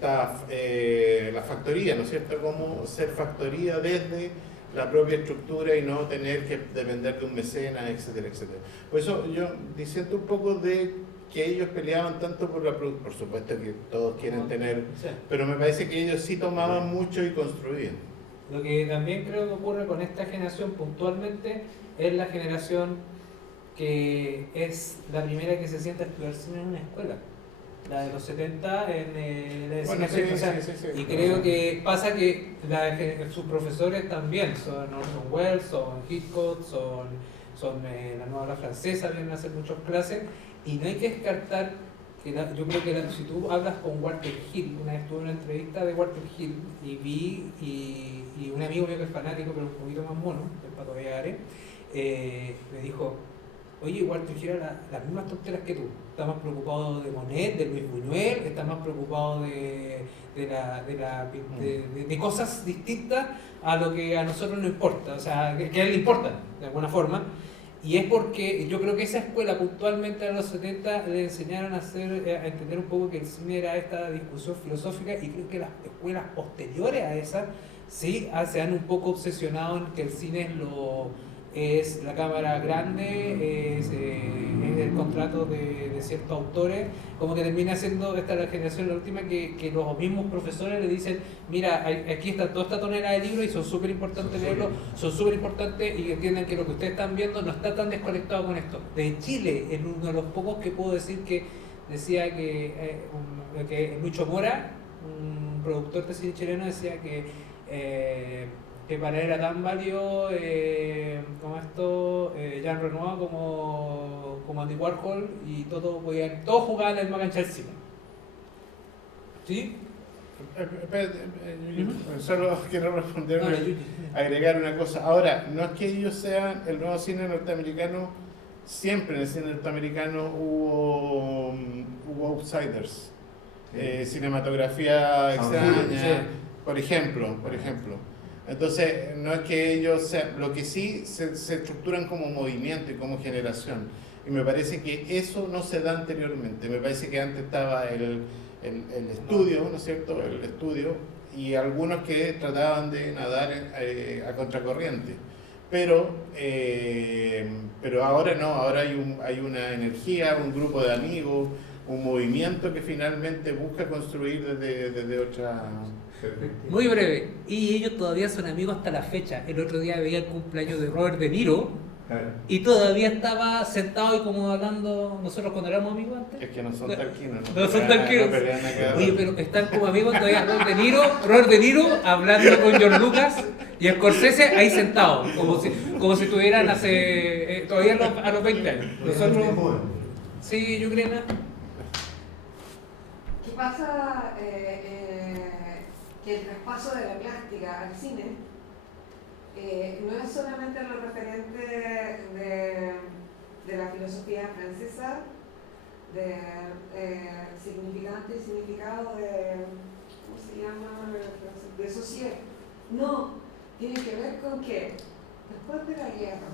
la factoría, ¿no es cierto? Como ser factoría desde la propia estructura y no tener que depender de un mecenas, etcétera, etcétera. Por eso yo disiento un poco de que ellos peleaban tanto por la producción, por supuesto que todos quieren tener, pero me parece que ellos sí tomaban mucho y construían. Lo que también creo que ocurre con esta generación puntualmente es la generación que es la primera que se sienta a estudiar cine en una escuela. La de los 70 en el Bueno, cine. sí. Y creo que pasa que sus profesores también son Orson Welles, son Hitchcock, son la nueva ola francesa, vienen a hacer muchas clases. Y no hay que descartar que yo creo que si tú hablas con Walter Hill, una vez tuve una entrevista de Walter Hill y un amigo mío que es fanático, pero un poquito más mono, el Pato Villagare, me dijo, oye, Walter Hill era las mismas tonteras que tú, está más preocupado de Monet, de Luis Buñuel, está más preocupado de cosas distintas a lo que a nosotros nos importa, o sea, que a él le importa, de alguna forma. Y es porque yo creo que esa escuela puntualmente en los 70 le enseñaron a entender un poco que el cine era esta discusión filosófica, y creo que las escuelas posteriores a esa sí se han un poco obsesionado en que el cine es la cámara grande, es el contrato de ciertos autores, como que termina siendo esta la generación la última que los mismos profesores le dicen, mira, aquí está toda esta tonelada de libros y son súper importantes leerlos, son súper importantes, y entiendan que lo que ustedes están viendo no está tan desconectado con esto. De Chile, es uno de los pocos que puedo decir que decía que Lucho Mora, un productor de cine chileno, decía que para él era tan válido Jean Renoir como Andy Warhol, y todos jugaban el misma cancha del cine. ¿Sí? Solo quiero responderme, agregar una cosa. Ahora, no es que ellos sean el nuevo cine norteamericano, siempre en el cine norteamericano hubo outsiders, cinematografía extraña, por ejemplo. Entonces, no es que ellos sean, lo que sí se estructuran como movimiento y como generación. Y me parece que eso no se da anteriormente. Me parece que antes estaba el estudio, ¿no es cierto? El estudio, y algunos que trataban de nadar a contracorriente. pero ahora no, ahora hay una energía, un grupo de amigos, un movimiento que finalmente busca construir desde otra... Muy breve. Y ellos todavía son amigos hasta la fecha. El otro día veía el cumpleaños de Robert De Niro Claro. y todavía estaba sentado y como hablando nosotros cuando éramos amigos antes. Es que no son talquinos, No son talquinos. no pelean a cada Oye, rato. pero están como amigos todavía Robert De Niro hablando con George Lucas y Scorsese ahí sentado, como si estuvieran hace todavía a los 20 años. Nosotros, sí, yo creo. ¿Qué pasa? Que el traspaso de la plástica al cine no es solamente lo referente de la filosofía francesa, de significante y significado de, ¿cómo se llama? De Saussure. No, tiene que ver con que después de la guerra,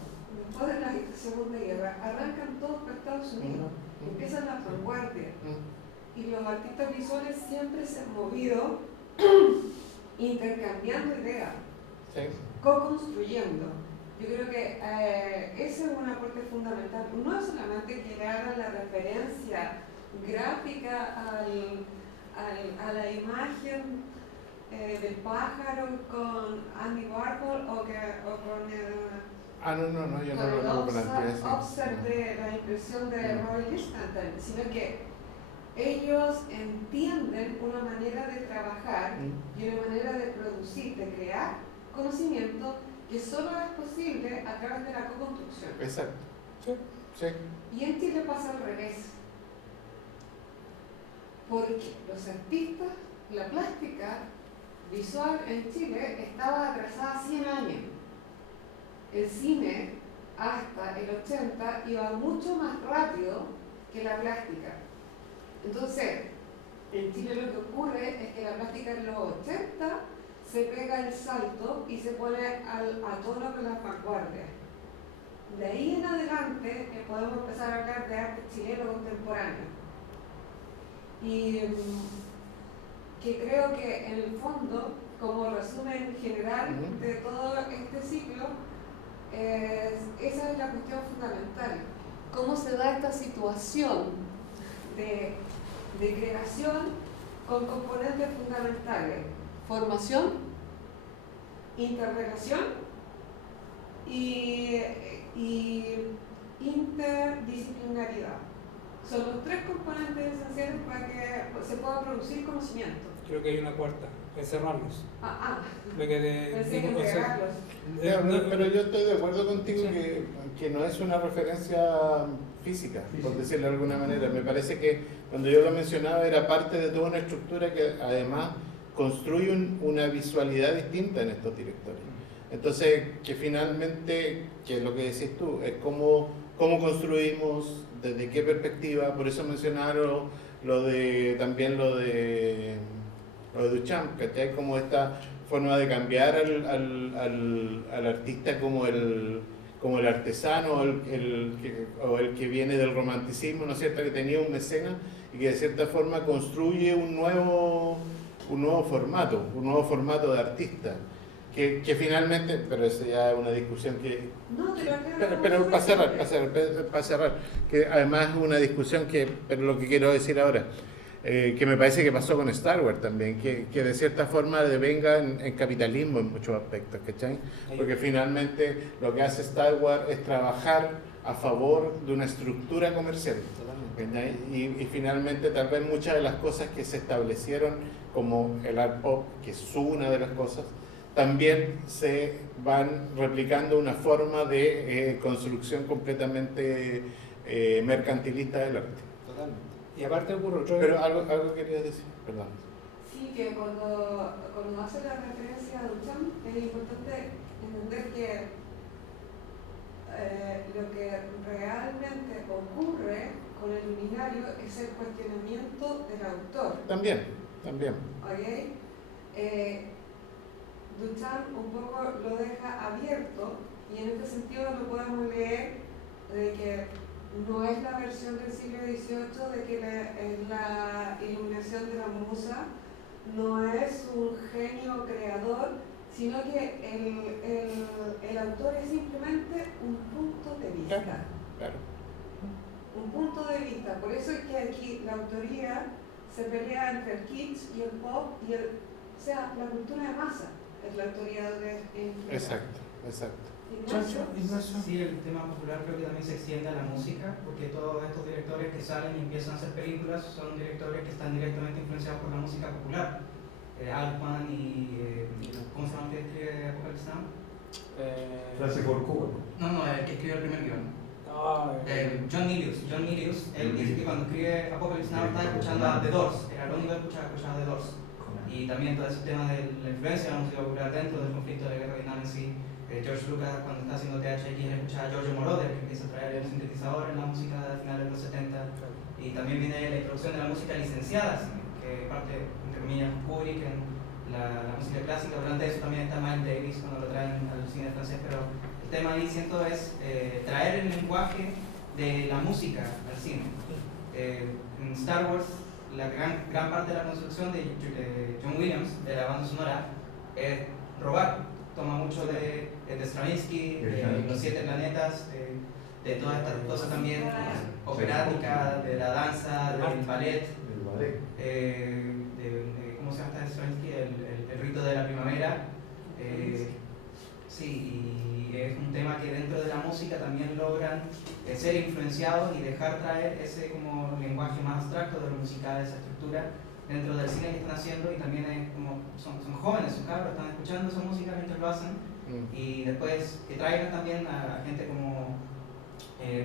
después de la Segunda Guerra, arrancan todos para Estados Unidos, empiezan las vanguardias. Y los artistas visuales siempre se han movido intercambiando ideas, Sí. co-construyendo. Yo creo que ese es un aporte fundamental. No es solamente que le hagan la referencia gráfica a la imagen del pájaro con Andy Warhol o con el Yo no lo planteé así. offset de la impresión de Robert Lichtenstein, sino que ellos entienden una manera de trabajar y una manera de producir, de crear conocimiento que solo es posible a través de la co-construcción. Exacto. Sí. Y en Chile pasa al revés. Porque los artistas, la plástica visual en Chile estaba atrasada 100 años. El cine hasta el 80 iba mucho más rápido que la plástica. Entonces, en Chile lo que ocurre es que la plástica en los 80 se pega el salto y se pone a tono con las vanguardias. De ahí en adelante podemos empezar a hablar de arte chileno contemporáneo. Y que creo que en el fondo, como resumen general de todo este ciclo, esa es la cuestión fundamental. ¿Cómo se da esta situación de creación con componentes fundamentales? Formación, interrelación y interdisciplinaridad. Son los tres componentes esenciales para que se pueda producir conocimiento. Creo que hay una cuarta, encerrarnos. Lo que Pensé que o sea, pegarlos. Pero yo estoy de acuerdo contigo Sí. que no es una referencia física, por decirlo de alguna manera. Me parece que cuando yo lo mencionaba era parte de toda una estructura que además construye una visualidad distinta en estos directores. Entonces, que finalmente, que es lo que decís tú, es cómo construimos, desde qué perspectiva. Por eso mencionaron también lo de Duchamp, ¿cachai? Como esta forma de cambiar al artista como el artesano o el que viene del romanticismo, ¿no es cierto? Que tenía un mecenas y que de cierta forma construye un nuevo formato de artista. Que finalmente, pero eso ya es una discusión que... No, Pero para cerrar, que además es una discusión pero lo que quiero decir ahora, que me parece que pasó con Star Wars también, que de cierta forma devenga en capitalismo en muchos aspectos, ¿cachai? Porque finalmente lo que hace Star Wars es trabajar a favor de una estructura comercial, ¿cachai? Y finalmente tal vez muchas de las cosas que se establecieron como el art pop, que es una de las cosas, también se van replicando una forma de construcción completamente mercantilista del arte. Totalmente. Y aparte ocurre otro... Pero algo querías decir, perdón. Sí, que cuando hace la referencia a Duchamp es importante entender que lo que realmente ocurre con el luminario es el cuestionamiento del autor. También. ¿Okay? Duchamp un poco lo deja abierto y en este sentido lo podemos leer de que no es la versión del siglo XVIII de que la iluminación de la musa no es un genio creador, sino que el autor es simplemente un punto de vista. Claro. Un punto de vista. Por eso es que aquí la autoría se pelea entre el kitsch y el pop y o sea, la cultura de masa es la autoría de Exacto. Ignacio. Sí, el tema popular creo que también se extiende a la música, porque todos estos directores que salen y empiezan a hacer películas son directores que están directamente influenciados por la música popular. Altman y ¿cómo se llama el que escribe Apocalypse Now? Francis Ford Coppola. No, el que escribió el primer guión. John Milius, él dice que cuando escribe Apocalypse Now estaba escuchando a The Doors, era lo único que escuchaba The Doors. Y también todo ese tema de la influencia de la música popular dentro del conflicto de la guerra de Vietnam en sí. George Lucas, cuando está haciendo THX, escuchaba a Giorgio Moroder, que empieza a traer el sintetizador en la música de finales de los 70. Y también viene la introducción de la música licenciada, que parte, entre comillas, Kubrick en la música clásica. Durante eso también está Miles Davis cuando lo traen al cine francés. Pero el tema ahí, siento, es traer el lenguaje de la música al cine. En Star Wars, la gran parte de la construcción de John Williams, de la banda sonora, es robar. Toma mucho de Stravinsky, de Los Siete Planetas, de todas estas cosas también operáticas, de la danza, del ballet, ¿cómo se llama Stravinsky? El rito de la primavera. Sí, y es un tema que dentro de la música también logran ser influenciados y dejar traer ese como lenguaje más abstracto de lo musical, esa estructura dentro del cine que están haciendo. Y también es como son jóvenes, son cabros, están escuchando esa música mientras lo hacen. Y después que traigan también a gente como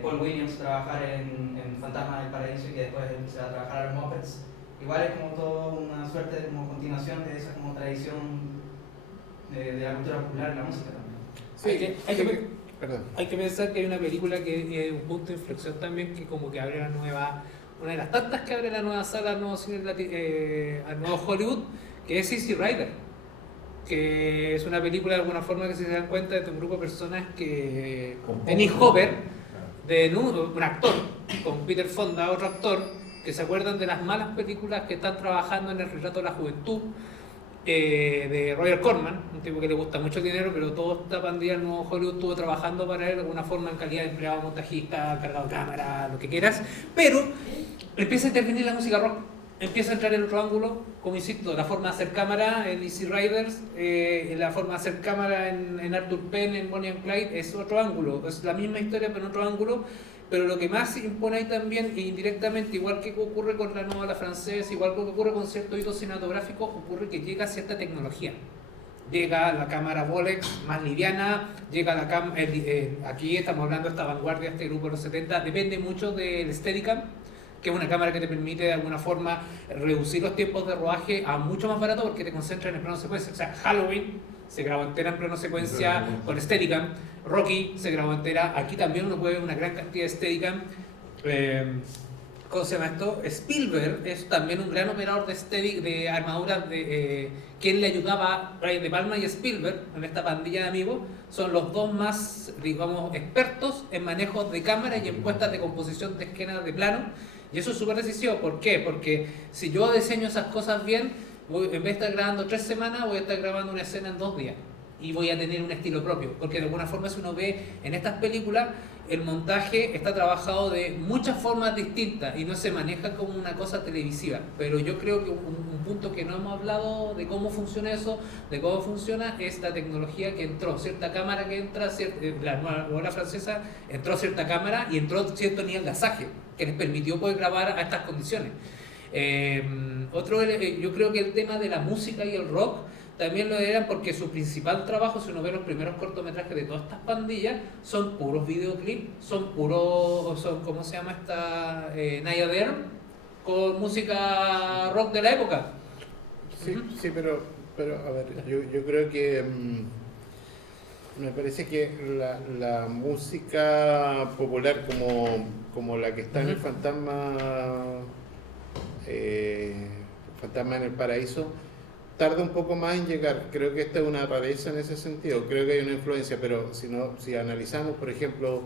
Paul Williams trabajar en Fantasma del Paraíso y que después se va a trabajar a los Muppets. Igual es como toda una suerte de como continuación de esa como tradición de la cultura popular en la música también. Sí, hay que pensar que hay una película que es un punto de inflexión también, que como que abre una de las tantas que abre la nueva sala al nuevo cine al nuevo Hollywood, que es Easy Rider, que es una película de alguna forma que se dan cuenta de un grupo de personas que Dennis Hopper, un actor con Peter Fonda, otro actor, que se acuerdan de las malas películas que están trabajando en el retrato de la juventud de Roger Corman, un tipo que le gusta mucho el dinero, pero toda esta pandilla del nuevo Hollywood estuvo trabajando para él de alguna forma en calidad de empleado, montajista, cargado de cámara, lo que quieras, pero empieza a intervenir la música rock, empieza a entrar en otro ángulo, como insisto, la forma de hacer cámara en Easy Riders, la forma de hacer cámara en Arthur Penn, en Bonnie and Clyde, es otro ángulo, es la misma historia pero en otro ángulo. Pero lo que más impone ahí también, indirectamente, igual que ocurre con la novela francesa, igual que ocurre con ciertos hitos cinematográficos, ocurre que llega cierta tecnología. Llega la cámara Bolex más liviana, llega la cámara, aquí estamos hablando de esta vanguardia, este grupo de los 70, depende mucho del Steadicam, que es una cámara que te permite de alguna forma reducir los tiempos de rodaje a mucho más barato porque te concentras en el plano secuencia. O sea, Halloween se grabó entera en plano secuencia con Steadicam, Rocky se grabó entera, aquí también uno puede ver una gran cantidad de Steadicam. ¿Cómo se llama esto? Spielberg es también un gran operador de armaduras, quien le ayudaba a Brian De Palma y Spielberg en esta pandilla de amigos, son los dos más, digamos, expertos en manejos de cámara y en puestas de composición de escenas de plano, y eso es súper decisivo. ¿Por qué? Porque si yo diseño esas cosas bien, en vez de estar grabando 3 semanas, voy a estar grabando una escena en 2 días y voy a tener un estilo propio, porque de alguna forma si uno ve en estas películas el montaje está trabajado de muchas formas distintas y no se maneja como una cosa televisiva, pero yo creo que un punto que no hemos hablado de cómo funciona eso, de cómo funciona es la tecnología que entró, cierta cámara que entra, la nueva francesa entró cierta cámara y entró cierto nivel de asaje que les permitió poder grabar a estas condiciones. Yo creo que el tema de la música y el rock también lo eran porque su principal trabajo, si uno ve los primeros cortometrajes de todas estas pandillas, son puros videoclips, son ¿cómo se llama esta? Naya Dare, con música rock de la época. Sí, pero a ver, yo creo que me parece que la música popular como la que está en el Fantasma en el Paraíso tarda un poco más en llegar. Creo que esta es una rareza en ese sentido, creo que hay una influencia, pero si analizamos, por ejemplo,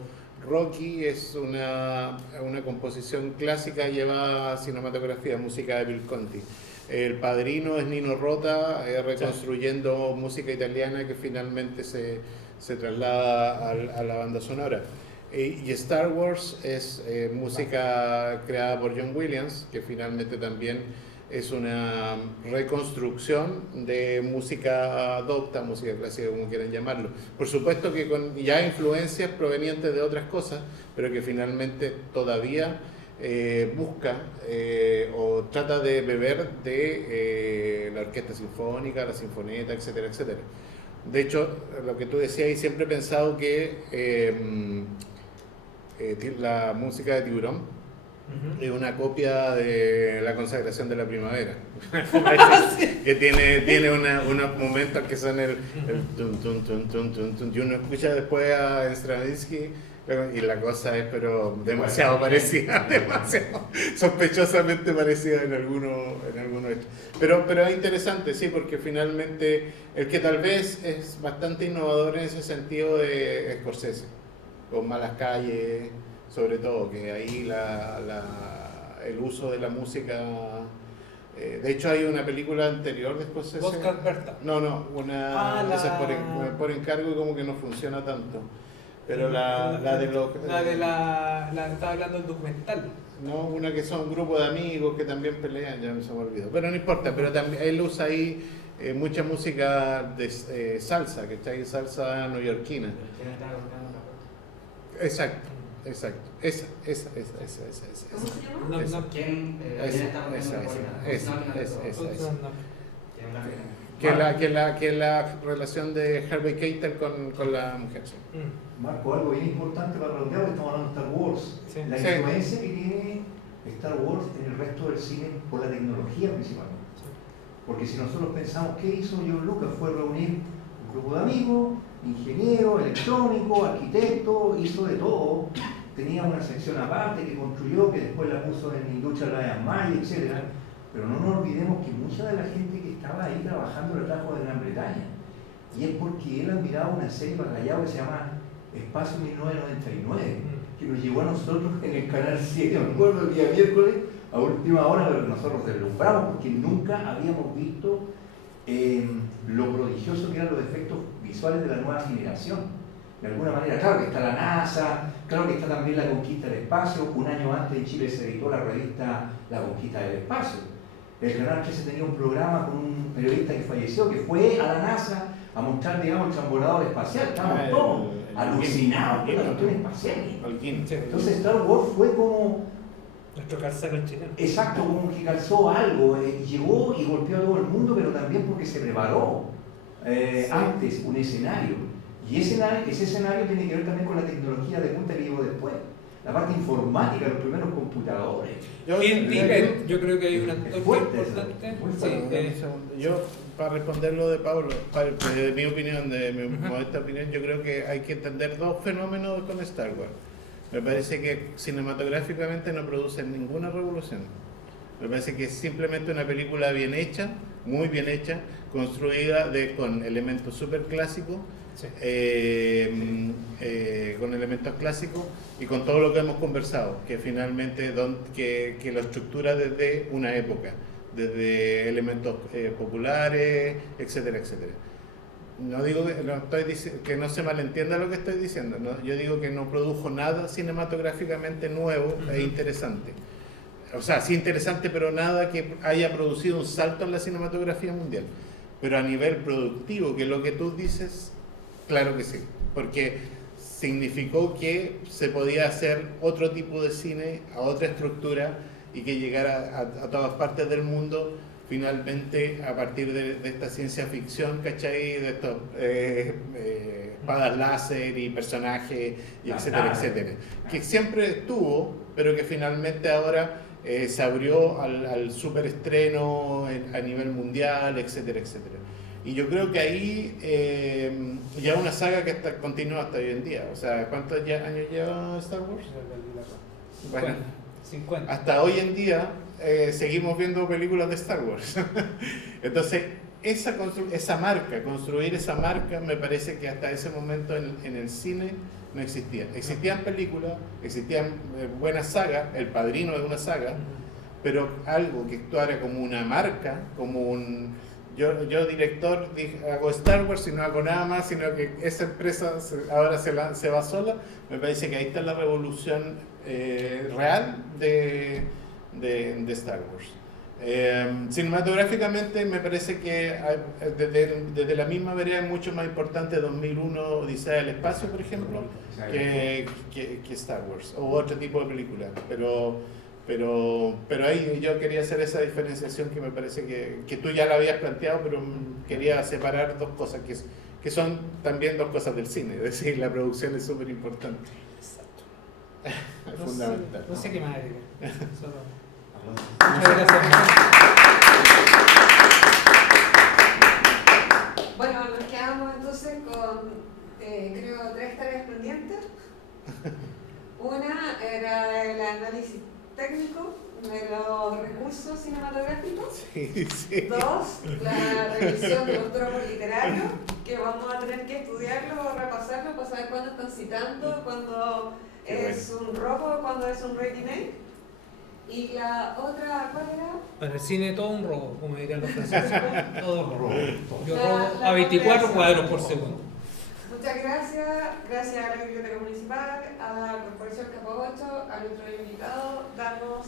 Rocky es una composición clásica llevada a cinematografía, música de Bill Conti. El Padrino es Nino Rota, reconstruyendo música italiana que finalmente se traslada a la banda sonora. Y Star Wars es música creada por John Williams, que finalmente también es una reconstrucción de música docta, música clásica, como quieran llamarlo. Por supuesto que con ya influencias provenientes de otras cosas, pero que finalmente todavía busca o trata de beber de la orquesta sinfónica, la sinfoneta, etcétera, etcétera. De hecho, lo que tú decías, y siempre he pensado que la música de Tiburón es una copia de La consagración de la primavera. Que tiene unos momentos que son el tun, tun, tun, tun, tun, tun, y uno escucha después a Stravinsky y la cosa es pero demasiado parecida, demasiado sospechosamente parecida en algunos pero es interesante, sí, porque finalmente el que tal vez es bastante innovador en ese sentido de Scorsese, con Malas Calles, sobre todo, que ahí el uso de la música. De hecho, hay una película anterior de Scorsese. Oscar Berta. No, esa es por encargo y como que no funciona tanto. Pero la estaba hablando del documental. No, una que son un grupo de amigos que también pelean, ya se me olvidó. Pero no importa, pero también él usa ahí mucha música de salsa, que está ahí, salsa neoyorquina. Exacto. Esa. ¿Cómo se llama? ¿Quién está que la relación de Harvey Keitel con la mujer. Sí. Marco, algo bien importante para redondear, porque estamos hablando de Star Wars. Sí. La influencia que tiene Star Wars en el resto del cine por la tecnología principalmente. Porque si nosotros pensamos, ¿qué hizo George Lucas? Fue reunir un grupo de amigos, ingeniero, electrónico, arquitecto, hizo de todo. Tenía una sección aparte que construyó, que después la puso en industria Ryan May, etc. Pero no nos olvidemos que mucha de la gente que estaba ahí trabajando la trajo de Gran Bretaña. Y es porque él admiraba una serie para Callao que se llama Espacio 1999, que nos llegó a nosotros en el canal 7, me acuerdo, el día miércoles, a última hora, pero nosotros deslumbramos porque nunca habíamos visto lo prodigioso que eran los efectos visuales de la nueva generación. De alguna manera, claro que está la NASA, claro que está también la conquista del espacio. Un año antes en Chile se editó la revista La Conquista del Espacio. El Canal 13 tenía un programa con un periodista que falleció, que fue a la NASA a mostrar, digamos, el transbordador espacial. Estábamos todos alucinados con la cuestión espacial. Entonces Star Wars fue como... Nuestro calzado chileno. Exacto, como que calzó algo, llegó y golpeó a todo el mundo, pero también porque se preparó antes un escenario. Y ese escenario tiene que ver también con la tecnología de punta que llegó después. La parte informática, los primeros computadores. Yo creo que hay un actor muy importante. Yo, para responder lo de Pablo, de mi opinión, de mi modesta opinión, yo creo que hay que entender dos fenómenos con Star Wars. Me parece que cinematográficamente no producen ninguna revolución. Me parece que es simplemente una película bien hecha, muy bien hecha, construida con elementos súper clásicos, sí. Con elementos clásicos y con todo lo que hemos conversado, que finalmente que lo estructura desde una época, desde elementos populares, etcétera, etcétera. No digo que no se malentienda lo que estoy diciendo, ¿no? Yo digo que no produjo nada cinematográficamente nuevo e interesante. O sea, sí interesante, pero nada que haya producido un salto en la cinematografía mundial. Pero a nivel productivo, que es lo que tú dices, claro que sí. Porque significó que se podía hacer otro tipo de cine, a otra estructura, y que llegara a todas partes del mundo, finalmente a partir de esta ciencia ficción, ¿cachai? De estos espadas láser y personajes, y etcétera, etcétera. Que siempre estuvo, pero que finalmente ahora se abrió al superestreno a nivel mundial, etcétera, etcétera. Y yo creo que ahí ya una saga que continúa hasta hoy en día. O sea, ¿cuántos años lleva Star Wars? Bueno, 50. Hasta hoy en día seguimos viendo películas de Star Wars. Entonces, esa marca, construir esa marca, me parece que hasta ese momento en el cine no existía. Existían películas, existían buenas sagas, El Padrino es una saga, pero algo que actuara como una marca, como un... Yo director, hago Star Wars y no hago nada más, sino que esa empresa ahora se va sola. Me parece que ahí está la revolución real de Star Wars. Cinematográficamente me parece que desde la misma vereda es mucho más importante 2001 Odisea del Espacio, por ejemplo, que Star Wars o otro tipo de película. Pero ahí yo quería hacer esa diferenciación que me parece que tú ya la habías planteado, pero quería separar dos cosas que son también dos cosas del cine. Es decir, la producción es súper importante. Exacto. Es fundamental. No sé qué más agregar. Muchas gracias. Bueno, nos quedamos entonces con, creo, 3 tareas pendientes. Una era el análisis técnico de los recursos cinematográficos. Sí, sí. 2, la revisión de los tropos literarios, que vamos a tener que estudiarlo o repasarlo para saber cuándo están citando, cuándo es un robo, cuándo es un remake. Y la otra, ¿cuál era? Para el cine todo un robo, como dirían los franceses. Todo un robo. Yo La robo a 24 cuadros por segundo. Muchas gracias a la Biblioteca Municipal, a la Corporación Capo 8, a nuestro invitado, darnos